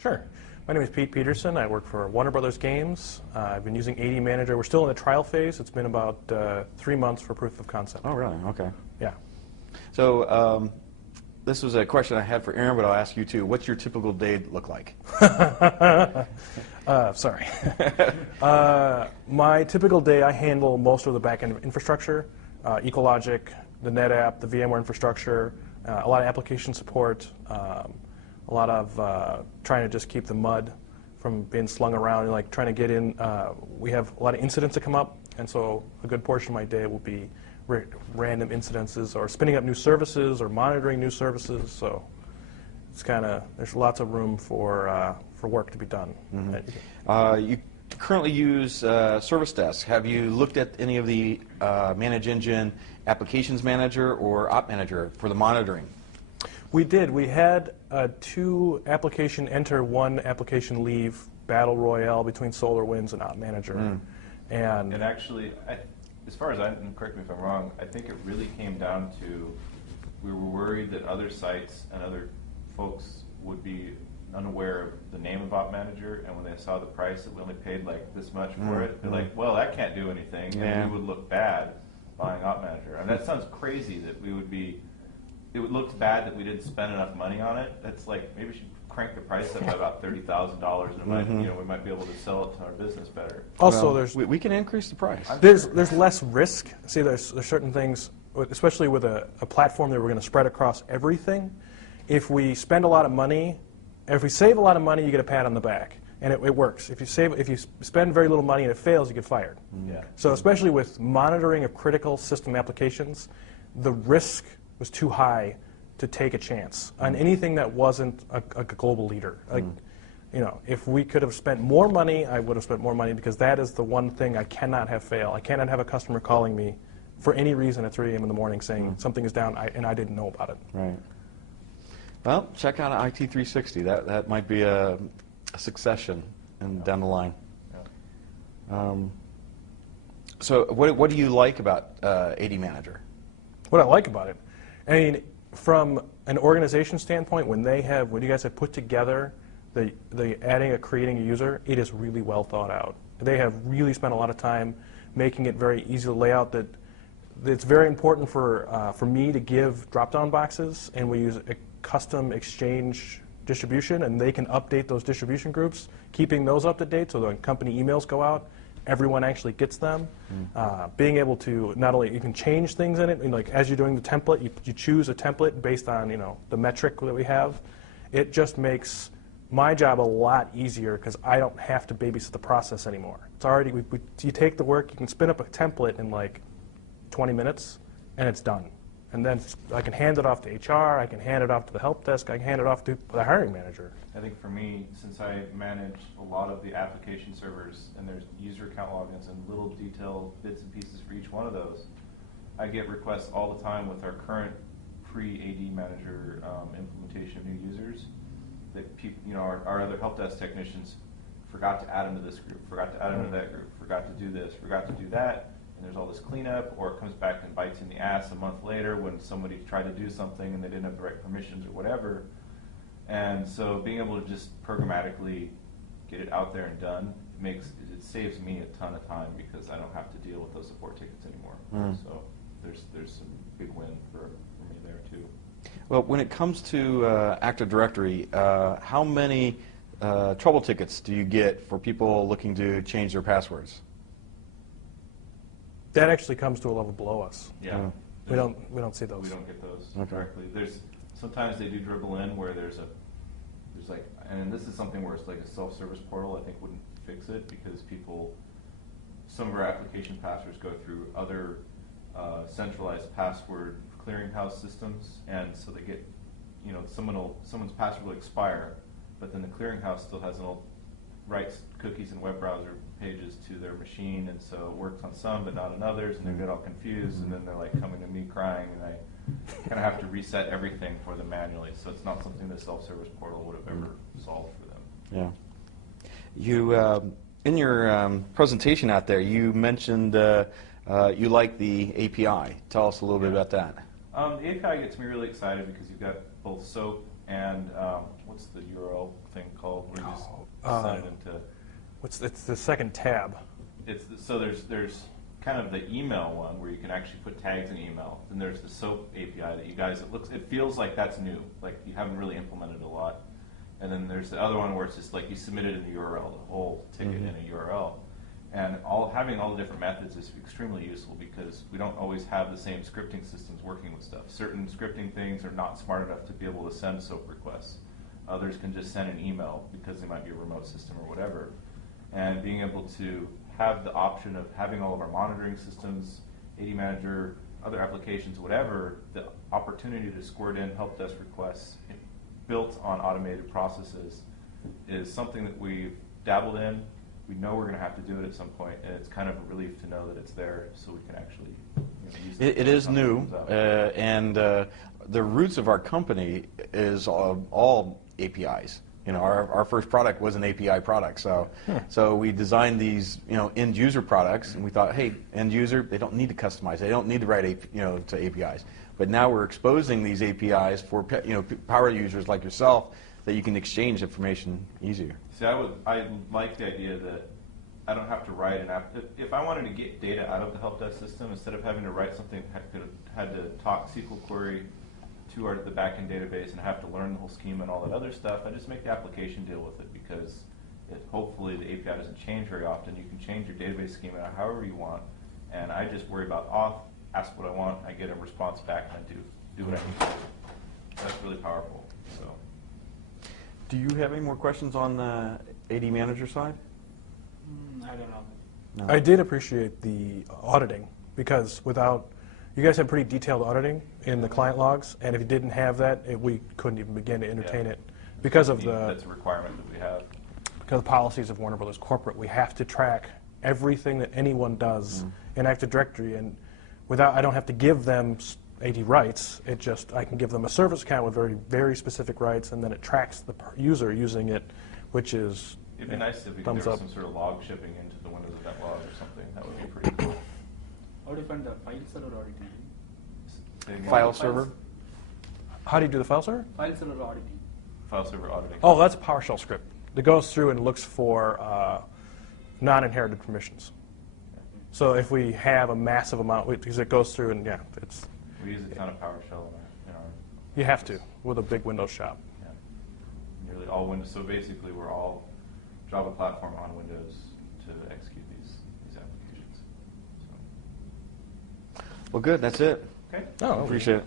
Sure. My name is Pete Peterson. I work for Warner Brothers Games. I've been using ADManager. We're still in the trial phase. It's been about 3 months for proof of concept. Oh, really? Okay. Yeah. So this was a question I had for Aaron, but I'll ask you too. What's your typical day look like? Sorry. My typical day, I handle most of the back-end infrastructure, Ecologic, the NetApp, the VMware infrastructure, a lot of application support, a lot of trying to just keep the mud from being slung around, and like trying to get in. We have a lot of incidents that come up, and so a good portion of my day will be random incidences or spinning up new services or monitoring new services. So it's kind of, there's lots of room for work to be done. Mm-hmm. You currently use Service Desk. Have you looked at any of the Manage Engine Applications Manager or Op Manager for the monitoring? We did. We had 2 application enter, 1 application leave battle royale between SolarWinds and Op Manager. And actually, as far as correct me if I'm wrong, I think it really came down to we were worried that other sites and other folks would be unaware of the name of Op Manager, and when they saw the price that we only paid like this much for it, they're like, well, that can't do anything, and we would look bad buying Op Manager. I mean, that sounds crazy that we would be. It would look bad that we didn't spend enough money on it. That's like, maybe we should crank the price up by about $30,000, and it might, we might be able to sell it to our business better. Also, well, we can increase the price. There's less risk. See, there's certain things, especially with a platform that we're going to spread across everything. If we spend a lot of money, if we save a lot of money, you get a pat on the back, and it works. If you spend very little money and it fails, you get fired. Yeah. So especially with monitoring of critical system applications, the risk was too high to take a chance on anything that wasn't a global leader. Like, you know, if we could have spent more money, I would have spent more money, because that is the one thing I cannot have fail. I cannot have a customer calling me for any reason at 3 a.m. in the morning saying something is down and I didn't know about it. Right. Well, check out IT360. That might be a succession down the line. Yeah. So what do you like about ADManager? What I like about it, I mean, from an organization standpoint, when you guys have put together the adding or creating a user, it is really well thought out. They have really spent a lot of time making it very easy to lay out. That it's very important for me to give drop-down boxes, and we use a custom Exchange distribution, and they can update those distribution groups, keeping those up to date so when company emails go out, everyone actually gets them. Being able to not only, you can change things in it, and like as you're doing the template, you choose a template based on the metric that we have. It just makes my job a lot easier because I don't have to babysit the process anymore. It's already, you take the work, you can spin up a template in like 20 minutes, and it's done. And then I can hand it off to HR, I can hand it off to the help desk, I can hand it off to the hiring manager. I think for me, since I manage a lot of the application servers and there's user account logins and little detailed bits and pieces for each one of those, I get requests all the time with our current pre-ADManager implementation of new users that people, our other help desk technicians forgot to add them to this group, forgot to add them to that group, forgot to do this, forgot to do that, and there's all this cleanup, or it comes back and bites in the ass a month later when somebody tried to do something and they didn't have the right permissions or whatever. And so being able to just programmatically get it out there and done it saves me a ton of time because I don't have to deal with those support tickets anymore. So there's some big win for me there too. Well, when it comes to Active Directory, how many trouble tickets do you get for people looking to change their passwords? That actually comes to a level below us. Yeah. We don't see those. We don't get those directly. Sometimes they do dribble in where there's like, and this is something where it's like a self-service portal, I think wouldn't fix it because some of our application passwords go through other centralized password clearinghouse systems, and so they get, someone's password will expire, but then the clearinghouse still writes cookies and web browser pages to their machine, and so it works on some but not on others, and they get all confused, and then they're like coming to me crying, and I kind of have to reset everything for them manually. So it's not something the self-service portal would have ever solved for them. Yeah. You in your presentation out there, you mentioned you like the API. Tell us a little bit about that. The API gets me really excited because you've got both SOAP and what's the URL thing called? send it into. It's the second tab. So there's kind of the email one where you can actually put tags in email. Then there's the SOAP API that you guys, it feels like that's new, like you haven't really implemented a lot. And then there's the other one where it's just like you submit it in the URL, the whole ticket in a URL. And having all the different methods is extremely useful because we don't always have the same scripting systems working with stuff. Certain scripting things are not smart enough to be able to send SOAP requests. Others can just send an email because they might be a remote system or whatever. And being able to have the option of having all of our monitoring systems, ADManager, other applications, whatever, the opportunity to squirt in help desk requests built on automated processes is something that we've dabbled in. We know we're going to have to do it at some point, and it's kind of a relief to know that it's there so we can actually use it. It is new, and the roots of our company is all APIs. Our first product was an API product, so we designed these end user products, and we thought, hey, end user, they don't need to customize, they don't need to write to APIs. But now we're exposing these APIs for power users like yourself that you can exchange information easier. See, I like the idea that I don't have to write an app. If I wanted to get data out of the help desk system, instead of having to write something, had to talk SQL query to the backend database and have to learn the whole schema and all that other stuff, I just make the application deal with it because hopefully the API doesn't change very often. You can change your database schema however you want, and I just worry about auth, ask what I want, I get a response back, and I do what I need to do. That's really powerful. So, do you have any more questions on the ADManager side? I don't know. No. I did appreciate the auditing because you guys have pretty detailed auditing in the client logs, and if you didn't have that, we couldn't even begin to entertain it because of that's a requirement that we have. Because of the policies of Warner Brothers Corporate. We have to track everything that anyone does in Active Directory, and I don't have to give them AD rights. I can give them a service account with very, very specific rights, and then it tracks the user using it, which is It'd be nice if we could do some sort of log shipping into the Windows event log or something. That would be pretty cool. How do you find the file server auditing? File server? How do you do the file server? File server auditing. File server auditing. Oh, that's a PowerShell script that goes through and looks for non-inherited permissions. So if we have a massive amount, because it goes through and it's. We use a ton of PowerShell in our. You have to with a big Windows shop. Yeah. Nearly all Windows. So basically, we're all Java platform on Windows to execute these applications. So. Well, good. That's it. Okay. Oh, Appreciate it.